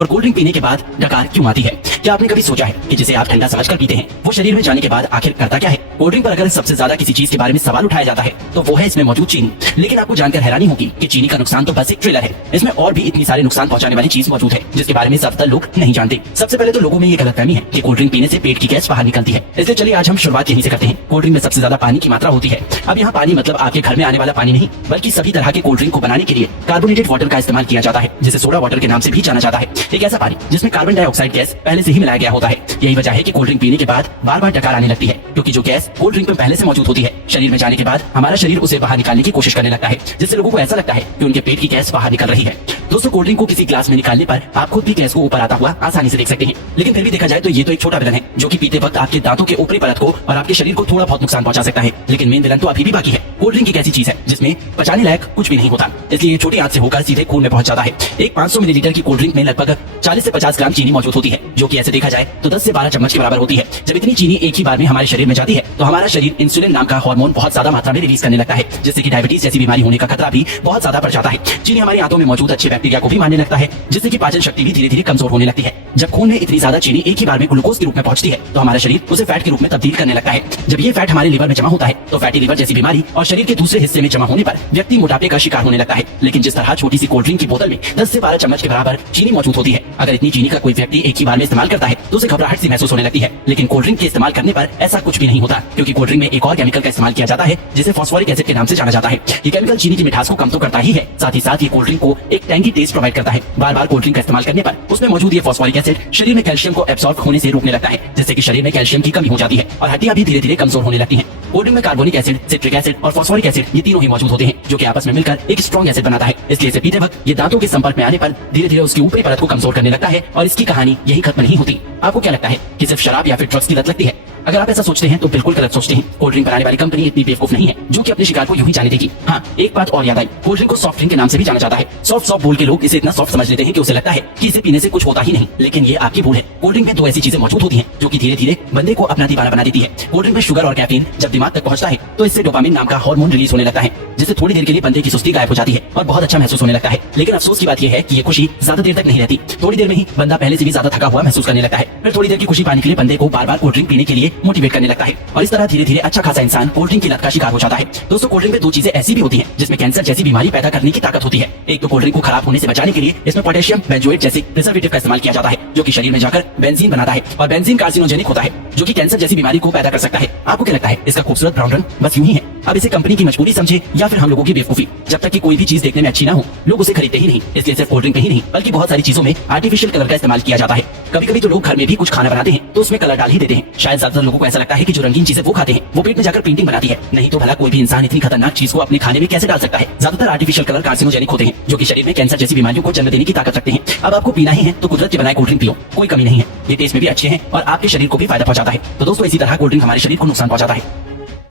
और cold drink पीने के बाद डकार क्यों आती है? क्या आपने कभी सोचा है कि जिसे आप ठंडा समझकर पीते हैं वो शरीर में जाने के बाद आखिर करता क्या है? कोल्ड ड्रिंक पर अगर सबसे ज्यादा किसी चीज के बारे में सवाल उठाया जाता है तो वो है इसमें मौजूद चीनी। लेकिन आपको जानकर हैरानी होगी कि चीनी का नुकसान तो बस एक ट्रिलर है, इसमें और भी इतनी सारे नुकसान पहुंचाने वाली चीज मौजूद है जिसके बारे में ज्यादातर लोग नहीं जानते। सबसे पहले तो लोगों में ये गलतफहमी है कि कोल्ड ड्रिंक पीने से पेट की गैस बाहर निकलती है, इसलिए चलिए आज हम शुरुआत यहीं से करते हैं। कोल्ड ड्रिंक में सबसे ज्यादा पानी की मात्रा होती है। अब यहाँ पानी मतलब आपके घर में आने वाला पानी नहीं, बल्कि सभी तरह के कोल्ड ड्रिंक को बनाने के लिए कार्बोनेटेड वाटर का इस्तेमाल किया जाता है, जिसे सोडा वाटर के नाम से भी जाना जाता है। एक ऐसा पानी जिसमें कार्बन डाइऑक्साइड गैस पहले से ही मिलाया गया होता है। यही वजह है कि कोल्ड ड्रिंक पीने के बाद बार बार डकार आने लगती है, क्योंकि जो गैस कोल्ड ड्रिंक में पहले से मौजूद होती है शरीर में जाने के बाद हमारा शरीर उसे बाहर निकालने की कोशिश करने लगता है, जिससे लोगों को ऐसा लगता है कि उनके पेट की गैस बाहर निकल रही है। दोस्तों, कोल्ड ड्रिंक को किसी ग्लास में निकालने पर आप खुद भी गैस को ऊपर आता हुआ आसानी से देख सकते हैं, लेकिन फिर भी देखा जाए तो ये तो एक छोटा विलन है जो कि पीते वक्त आपके दांतों के ऊपरी परत को और आपके शरीर को थोड़ा बहुत नुकसान पहुंचा सकता है। लेकिन मेन विलन तो अभी भी बाकी है। कोल्ड ड्रिंक एक ऐसी चीज है जिसमें पचाने लायक कुछ भी नहीं होता, इसलिए ये छोटी आंच से होकर सीधे खून में पहुंच जाता है। एक 500 मिलीलीटर की कोल्ड ड्रिंक में लगभग 40 से 50 ग्राम चीनी मौजूद होती है, जो कि ऐसे देखा जाए तो 10 से 12 चम्मच के बराबर होती है। जब इतनी चीनी एक ही बार में हमारे शरीर में जाती है तो हमारा शरीर इंसुलिन नाम का हार्मोन बहुत ज्यादा मात्रा में रिलीज करने लगता है, जिससे कि डायबिटीज जैसी बीमारी होने का खतरा भी बहुत ज्यादा बढ़ जाता है। चीनी हमारी आंतों में मौजूद अच्छे बैक्टीरिया को भी मारने लगता है, जिससे कि पाचन शक्ति भी धीरे धीरे कमजोर होने लगती है। जब खून में इतनी ज्यादा चीनी एक ही बार में ग्लूकोज के रूप में पहुंचती है तो हमारा शरीर उसे फैट के रूप में तब्दील करने लगता है। जब ये फैट हमारे लिवर में जमा होता है तो फैटी लिवर जैसी बीमारी और शरीर के दूसरे हिस्से में जमा होने पर व्यक्ति मोटापे का शिकार होने लगता है। लेकिन जिस तरह छोटी सी कोल्ड ड्रिंक की बोतल में 10 से 12 चम्मच के बराबर चीनी मौजूद होती है, अगर इतनी चीनी का कोई व्यक्ति एक ही बार में इस्तेमाल करता है तो उसे घबराहट सी महसूस होने लगती है। लेकिन कोल्ड ड्रिंक के इस्तेमाल करने पर ऐसा कुछ भी नहीं होता, क्योंकि कोल्ड ड्रिंक में एक और केमिकल का इस्तेमाल किया जाता है जिसे फॉस्फोरिक एसिड के नाम से जाना जाता है। ये केमिकल चीनी की मिठास को कम तो करता ही है, साथ ही साथ ये कोल्ड ड्रिंक को एक टैंगी टेस्ट प्रोवाइड करता है। बार बार कोल्ड ड्रिंक का इस्तेमाल करने पर उसमें मौजूद ये फॉस्फोरिक एसिड शरीर में कैल्शियम को एब्सॉर्ब होने से रोकने लगता है, जिससे कि शरीर में कैल्शियम की कमी हो जाती है और हड्डियां भी धीरे धीरे कमजोर होने लगती हैं। कोल्ड ड्रिंक में कार्बोनिक एसिड, सिट्रिक एसिड और फॉस्फोरिक एसिड ये तीनों ही मौजूद होते हैं, जो कि आपस में मिलकर एक स्ट्रॉन्ग एसिड बनाता है। इसलिए इसे पीते वक्त ये दांतों के संपर्क में आने पर धीरे धीरे उसकी ऊपरी परत को कमजोर करने लगता है और इसकी कहानी यही खत्म नहीं होती। आपको क्या लगता है कि सिर्फ शराब या फिर ड्रग्स की लत लगती है? अगर आप ऐसा सोचते हैं तो बिल्कुल गलत सोचते हैं। कोल्ड ड्रिंक बनाने वाली कंपनी इतनी बेवकूफ नहीं है जो कि अपने शिकार को यूं ही जाने देगी। हाँ, एक बात और याद आई, कोल्ड ड्रिंक को सॉफ्ट ड्रिंक के नाम से भी जाना जाता है। सॉफ्ट बोल के लोग इसे इतना सॉफ्ट समझ लेते हैं कि उसे लगता है कि इसे पीने से कुछ होता ही नहीं, लेकिन ये आपकी भूल है। कोल्ड ड्रिंक में दो ऐसी चीजें मौजूद होती हैं जो कि धीरे धीरे बंदे को अपना दीवाना बना देती है। कोल्ड ड्रिंक में शुगर और कैफीन जब दिमाग तक पहुंचता है तो इससे डोपामिन नाम का हार्मोन रिलीज होने लगता है, जिससे थोड़ी देर के लिए बंदे की सुस्ती गायब हो जाती है और बहुत अच्छा महसूस होने लगता है। लेकिन अफसोस की बात यह है कि ये खुशी ज्यादा देर तक नहीं रहती। थोड़ी देर में ही बंदा पहले से भी ज्यादा थका हुआ महसूस करने लगता है। फिर थोड़ी देर की खुशी पाने के लिए बंदे को बार बार कोल्ड ड्रिंक पीने के लिए मोटिवेट करने लगता है और इस तरह धीरे धीरे अच्छा खासा इंसान कोल्ड ड्रिंक की लत का शिकार हो जाता है। दोस्तों, कोल्ड ड्रिंक में दो चीजें ऐसी भी होती हैं जिसमें कैंसर जैसी बीमारी पैदा करने की ताकत होती है। एक तो कोल्ड ड्रिंक को खराब होने से बचाने के लिए इसमें पोटेशियम बेंजोएट जैसे प्रिजर्वेटिव का इस्तेमाल किया जाता है, जो कि शरीर में जाकर बेंजीन बनाता है और बेंजीन कार्सिनोजेनिक होता है, जो कि कैंसर जैसी बीमारी को पैदा कर सकता है। आपको क्या लगता है इसका खूबसूरत ब्राउन रंग बस यूं ही है? अब इसे कंपनी की मजबूरी समझे या फिर हम लोगों की बेवकूफी? जब तक कि कोई भी चीज देखने में अच्छी ना हो लोग उसे खरीदते ही नहीं। इसलिए सिर्फ कोल्ड ड्रिंक में ही नहीं बल्कि बहुत सारी चीजों में आर्टिफिशियल कलर का इस्तेमाल किया जाता है। कभी कभी तो लोग घर में भी कुछ खाना बनाते हैं तो उसमें कलर डाल ही देते हैं। शायद ज्यादातर लोगों को ऐसा लगता है कि जो रंगीन चीजें वो खाते हैं वो पेट में जाकर पेंटिंग बनाती है, नहीं तो भला कोई भी इंसान इतनी खतरनाक चीज को अपने खाने में कैसे डाल सकता है? ज्यादातर आर्टिफिशियल कलर कार्सिनोजेनिक होते हैं, जो कि शरीर में कैंसर जैसी बीमारियों को जन्म देने की ताकत रखते हैं। अब आपको पीना ही है तो कुदरत के बनाए कोल्ड ड्रिंक पियो, कोई कमी नहीं है। ये टेस्ट में भी अच्छे हैं और आपके शरीर को भी फायदा पहुंचाता है। तो दोस्तों, इसी तरह कोल्ड ड्रिंक हमारे शरीर को नुकसान पहुंचाता है।